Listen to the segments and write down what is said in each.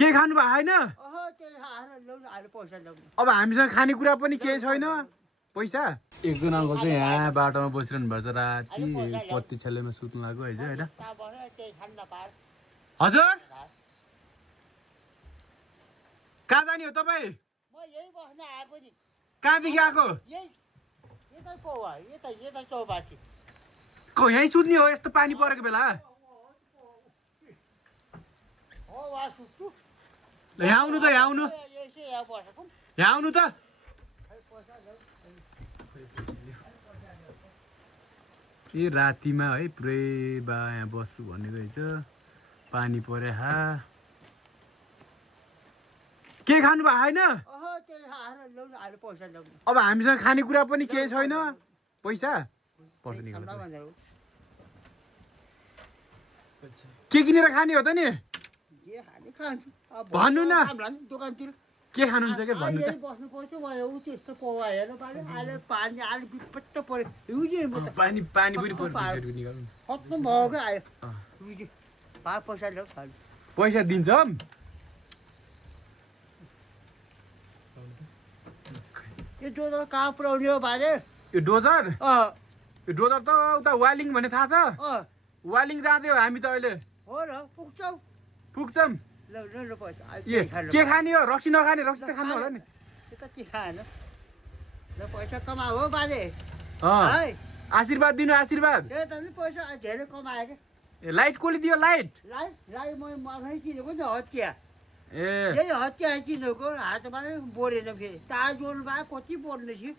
के खानु भयो हैन? अब हामीसँग खानेकुरा पनि केही छैन, पैसा। एकजना अङ्कल चाहिँ यहाँ बाटोमा बसिरहनु भएको छ, राति पत्ती छेलेमा सुत्नु लाग्यो है हैन? हजुर कहाँ जाने हो तपाईँ? कहाँदेखि आएको? यहीँ सुत्ने हो यस्तो पानी परेको बेला? यहाँ आउनु त, यहाँ आउनु, यहाँ आउनु त। ए रातिमा है पुरै बा यहाँ बस्छु भनेको रहेछ, पानी परे हा। के खानु भयो हैन? अब हामीसँग खानेकुरा पनि केही छैन, पैसा पर्छ निकाल्नु। के किनेर खाने हो त नि? भन्नु न के खानुहुन्छ के भन्नु त। पानी पानी पनि पैसा दिन्छौँ। यो डोजर कहाँ पुऱ्याउने हो बाजे? यो डोजर? यो डोजर त उता वालिङ भन्ने थाहा छ? वालिङ जाँदै हो हामी त अहिले। हो र पुग्छौ? पुग्छौँ। के खाने हो? रक्सी नखाने? रक्सी त खानु होला नि। के खाएन ल पैसा कमाऊ हो बाजे। आशीर्वाद दिनु, आशीर्वाद। पैसा धेरै कमाए के। लाइट कसले दियो? लाइट लाइट मलाई किनेको नि हतिया। ए यही हतिया किनेको हातमा बोरेन फेरि तार जोड्नु भयो कति बोर्ने थियो।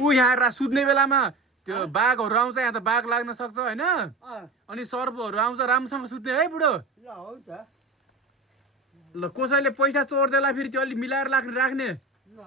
ऊ यहाँ सुत्ने बेलामा त्यो बाघहरू आउँछ, यहाँ त बाघ लाग्न सक्छ होइन? अनि सर्पहरू आउँछ, राम्रोसँग सुत्ने है बुढो। ल हुन्छ ल कसैले पैसा चोर्देला फेरि त्यो अलिक मिलाएर राख्ने। ल